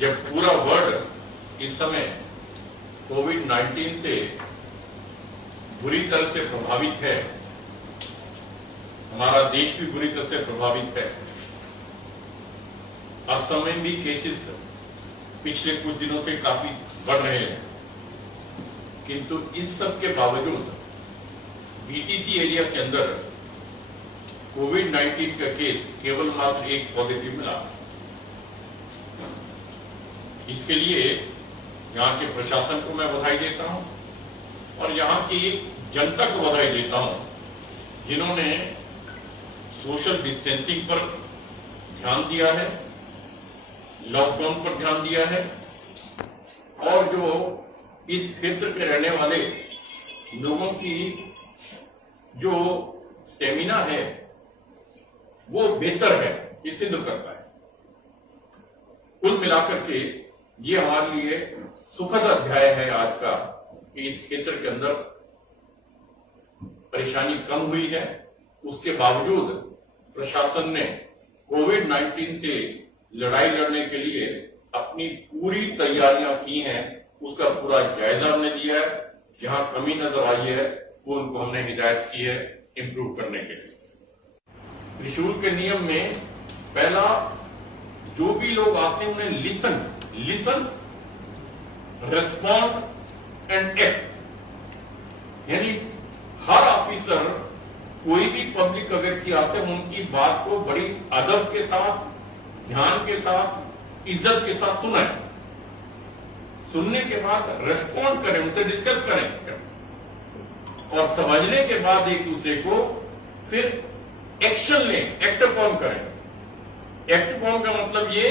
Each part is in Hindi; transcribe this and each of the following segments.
जब पूरा वर्ल्ड इस समय कोविड-19 से बुरी तरह से प्रभावित है, हमारा देश भी बुरी तरह से प्रभावित है। असम में भी केसेस पिछले कुछ दिनों से काफी बढ़ रहे हैं, किंतु इस सब के बावजूद बीटीसी एरिया के अंदर कोविड-19 का केस केवल मात्र एक पॉजिटिव मिला। इसके लिए यहाँ के प्रशासन को मैं बधाई देता हूं और यहाँ की जनता को बधाई देता हूं, जिन्होंने सोशल डिस्टेंसिंग पर ध्यान दिया है, लॉकडाउन पर ध्यान दिया है और जो इस क्षेत्र के रहने वाले लोगों की जो स्टेमिना है वो बेहतर है, ये सिद्ध करता है। कुल मिलाकर के ये हमारे लिए सुखद अध्याय है आज का कि इस क्षेत्र के अंदर परेशानी कम हुई है। उसके बावजूद प्रशासन ने कोविड-19 से लड़ाई लड़ने के लिए अपनी पूरी तैयारियां की हैं, उसका पूरा जायजा हमने लिया है। जहां कमी नजर आई है वो उनको हमने हिदायत की है इंप्रूव करने के लिए। त्रिशूल के नियम में पहला, जो भी लोग आते हैं उन्हें लिसन, रेस्पॉन्ड एंड एक्ट, यानी हर ऑफिसर कोई भी पब्लिक व्यक्ति आते हैं उनकी बात को बड़ी अदब के साथ, ध्यान के साथ, इज्जत के साथ सुने, सुनने के बाद रेस्पॉन्ड करें, उनसे डिस्कस करें और समझने के बाद एक दूसरे को फिर एक्शन लें, एक्ट अपॉन करें। एक्ट अपॉन का मतलब ये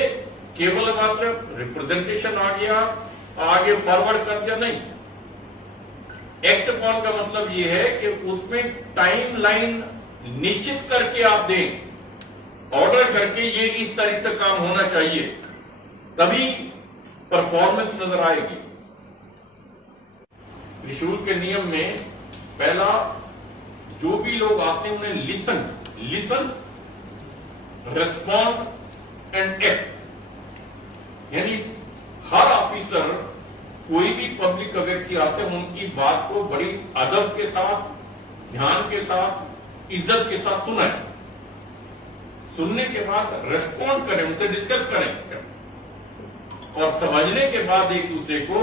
केवल मात्र रिप्रेजेंटेशन आ गया, आगे फॉरवर्ड कर दिया, नहीं। एक्ट अपॉन का मतलब ये है कि उसमें टाइम लाइन निश्चित करके आप दें, ऑर्डर करके ये इस तारीख तक काम होना चाहिए, तभी परफॉर्मेंस नजर आएगी। त्रिशूल के नियम में पहला, जो भी लोग आते हैं उन्हें लिसन, रेस्पॉन्ड एंड एक्ट, यानी हर ऑफिसर कोई भी पब्लिक व्यक्ति आते हैं उनकी बात को बड़ी अदब के साथ, ध्यान के साथ, इज्जत के साथ सुने, सुनने के बाद रेस्पॉन्ड करें, उनसे डिस्कस करें और समझने के बाद एक दूसरे को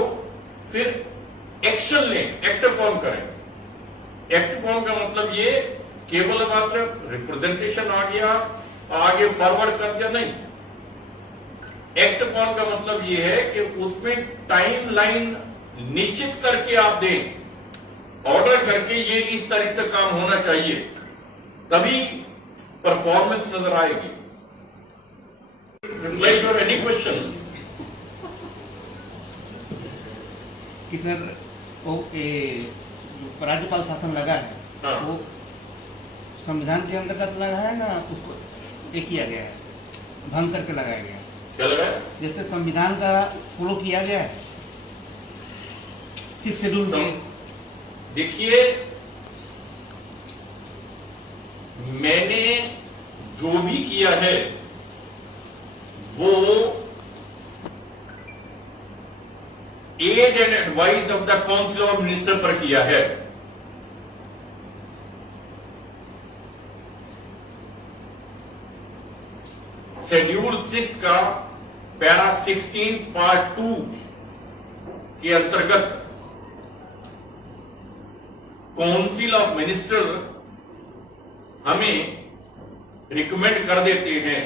फिर एक्शन लें, एक्ट अपॉन करें। एक्ट अपॉन का मतलब ये केवल मात्र रिप्रेजेंटेशन आ गया, आगे फॉरवर्ड कर दिया, नहीं। एक्ट अपॉन का मतलब ये है कि उसमें टाइम लाइन निश्चित करके आप दें, ऑर्डर करके ये इस तारीख तक काम होना चाहिए, तभी परफॉर्मेंस नजर आएगी। Reply your any question? कि सर वो राज्यपाल शासन लगा है, हाँ। वो संविधान के अंतर्गत लगा है ना, उसको ये किया गया है, भंग करके लगाया गया है? क्या लगा है? जैसे संविधान का फॉलो किया गया है 6 शेड्यूल में। देखिए, मैंने जो भी किया है वो aid and advice of the council of minister पर किया है। शेड्यूल 6 का पैरा 16 पार्ट 2 के अंतर्गत काउंसिल ऑफ मिनिस्टर हमें रिकमेंड कर देते हैं,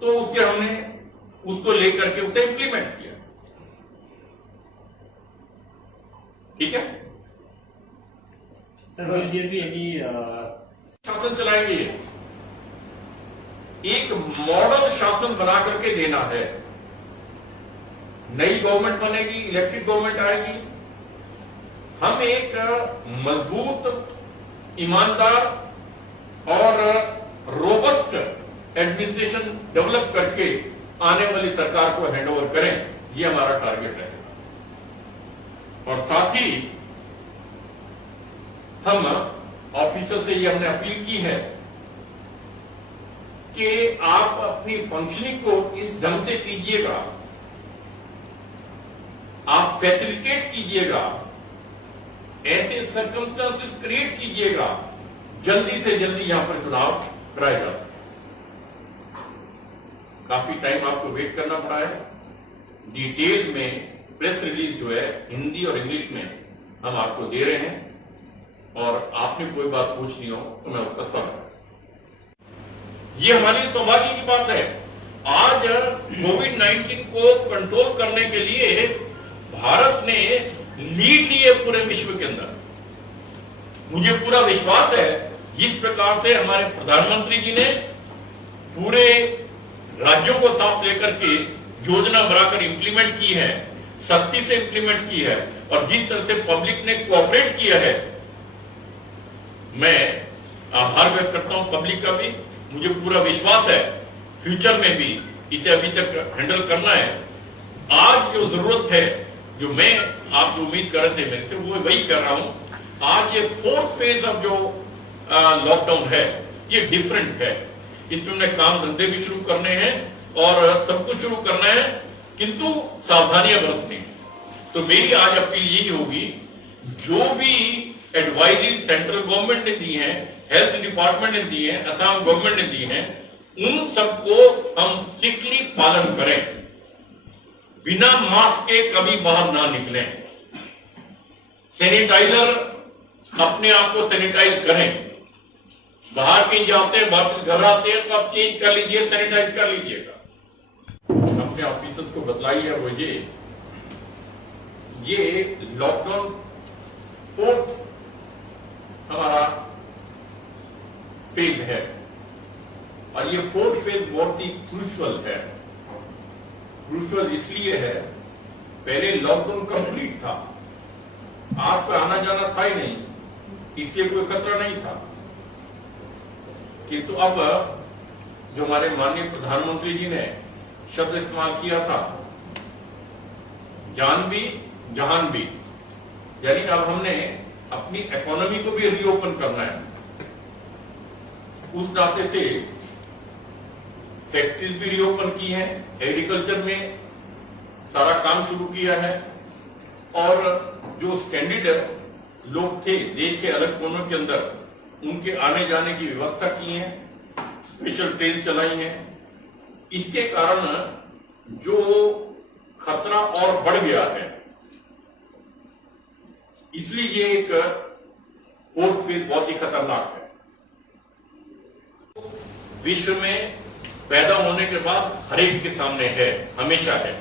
तो उसके हमने उसको लेकर के उसे इंप्लीमेंट किया। ठीक है सर, ये भी अभी शासन चलाएंगे, एक मॉडल शासन बना करके देना है। नई गवर्नमेंट बनेगी, इलेक्टेड गवर्नमेंट आएगी, हम एक मजबूत, ईमानदार और रोबस्ट एडमिनिस्ट्रेशन डेवलप करके आने वाली सरकार को हैंडओवर करें, ये हमारा टारगेट है। और साथ ही हम ऑफिसर से ये हमने अपील की है कि आप अपनी फंक्शनिंग को इस ढंग से कीजिएगा फैसिलिटेट कीजिएगा, ऐसे सर्कमस्टेंसेस क्रिएट कीजिएगा, जल्दी से जल्दी यहां पर चुनाव कराया जा सके। काफी टाइम आपको वेट करना पड़ा है। डिटेल में प्रेस रिलीज जो है हिंदी और इंग्लिश में हम आपको दे रहे हैं, और आपने कोई बात पूछनी हो तो मैं उसका स्वागत। ये हमारी सौभाग्य की बात है। आज कोविड-19 को कंट्रोल करने के लिए भारत ने लीड ली है पूरे विश्व के अंदर। मुझे पूरा विश्वास है जिस प्रकार से हमारे प्रधानमंत्री जी ने पूरे राज्यों को साथ लेकर के योजना बनाकर इंप्लीमेंट की है, सख्ती से इंप्लीमेंट की है, और जिस तरह से पब्लिक ने कोऑपरेट किया है, मैं आभार व्यक्त करता हूं पब्लिक का भी। मुझे पूरा विश्वास है फ्यूचर में भी इसे अभी तक हैंडल करना है। आज जो जरूरत है, जो मैं आप जो उम्मीद कर रहे थे मेरे से, वो वही कर रहा हूं। आज ये 4th फेज ऑफ जो लॉकडाउन है ये डिफरेंट है। इसमें हमने काम धंधे भी शुरू करने हैं और सब कुछ शुरू करना है, किंतु सावधानियां बरतनी है। तो मेरी आज अपील यही होगी, जो भी एडवाइजरी सेंट्रल गवर्नमेंट ने दी है, हेल्थ डिपार्टमेंट ने दी है, असम गवर्नमेंट ने दी है, उन सबको हम स्ट्रिक्टली पालन करें। बिना मास्क के कभी बाहर ना निकलें। सैनिटाइजर, अपने आप को सैनिटाइज करें। बाहर कहीं जाते हैं, वापस घर आते हैं तो आप चेंज कर लीजिए, सैनिटाइज कर लीजिएगा। अपने ऑफिसर्स को बतलाइए वो ये लॉकडाउन 4th हमारा फेज है, और ये 4th फेज बहुत ही क्रूशियल है। क्रूशियल इसलिए है, पहले लॉकडाउन कंप्लीट था, आपका आना जाना था ही नहीं, इसलिए कोई खतरा नहीं था। किंतु अब जो हमारे माननीय प्रधानमंत्री जी ने शब्द इस्तेमाल किया था, जान भी जहान भी, यानी अब हमने अपनी इकोनॉमी को भी रीओपन करना है। उस नाते से फैक्ट्रीज भी रीओपन की हैं, एग्रीकल्चर में सारा काम शुरू किया है, और जो स्टैंडर्ड लोग थे देश के अलग कोनों के अंदर, उनके आने जाने की व्यवस्था की है, स्पेशल ट्रेन चलाई हैं। इसके कारण जो खतरा और बढ़ गया है, इसलिए ये एक 4th फेज बहुत ही खतरनाक है। विश्व में पैदा होने के बाद हर एक के सामने है, हमेशा है।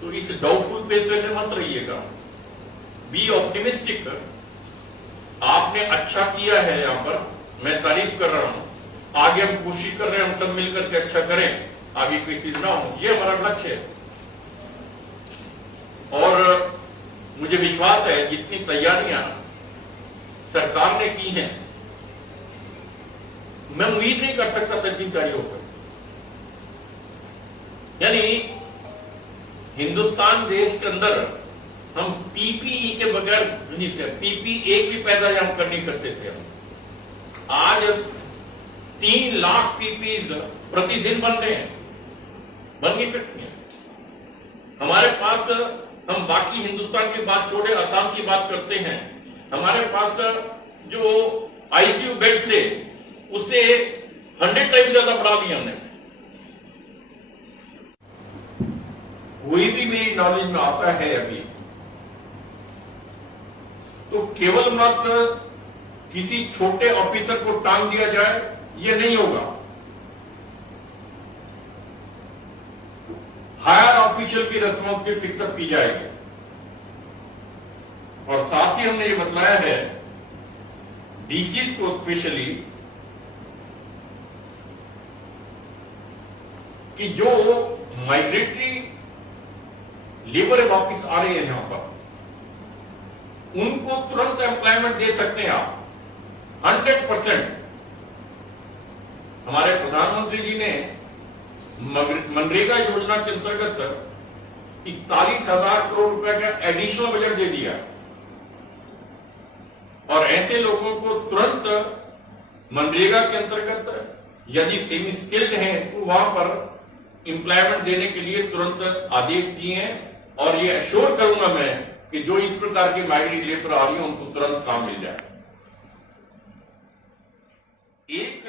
तो इस डाउटफुल फेज में मत रहिएगा, बी ऑप्टिमिस्टिक। आपने अच्छा किया है, यहां पर मैं तारीफ कर रहा हूं। आगे हम कोशिश कर रहे हैं, हम सब मिलकर के अच्छा करें, आगे कोई चीज ना हो, ये हमारा लक्ष्य है। और मुझे विश्वास है जितनी तैयारियां सरकार ने की हैं, मैं उम्मीद नहीं कर सकता था इतनी तैयारियों पर। यानी हिंदुस्तान देश के अंदर हम पीपीई के बगैर नहीं थे, पीपीई एक भी पैदा हम कर नहीं करते थे। हम आज 3 लाख पीपीई प्रतिदिन बन रहे हैं, बन नहीं सकते हैं हमारे पास। हम बाकी हिंदुस्तान की बात छोड़े, असम की बात करते हैं, हमारे पास जो आईसीयू बेड से उससे 100 टाइम ज्यादा बढ़ा दिया हमने। कोई भी मेरी नॉलेज में आता है अभी, तो केवल मात्र किसी छोटे ऑफिसर को टांग दिया जाए, यह नहीं होगा। हायर ऑफिशियल की रिस्पॉन्सिबिलिटी फिक्सअप की जाएगी। और साथ ही हमने ये बतलाया है डीसीज को स्पेशली, कि जो माइग्रेटरी लेबर वापिस आ रहे हैं यहां पर, उनको तुरंत एम्प्लॉयमेंट दे सकते हैं आप 100%। हमारे प्रधानमंत्री जी ने मनरेगा योजना के अंतर्गत 41,000 करोड़ रुपए का एडिशनल बजट दे दिया, और ऐसे लोगों को तुरंत मनरेगा के अंतर्गत यदि सेमी स्किल्ड हैं तो वहां पर एम्प्लॉयमेंट देने के लिए तुरंत आदेश दिए हैं, और ये एश्योर करूंगा मैं कि जो इस प्रकार की माइग्रेंट लेबर आ रही है उनको तुरंत काम मिल जाए। एक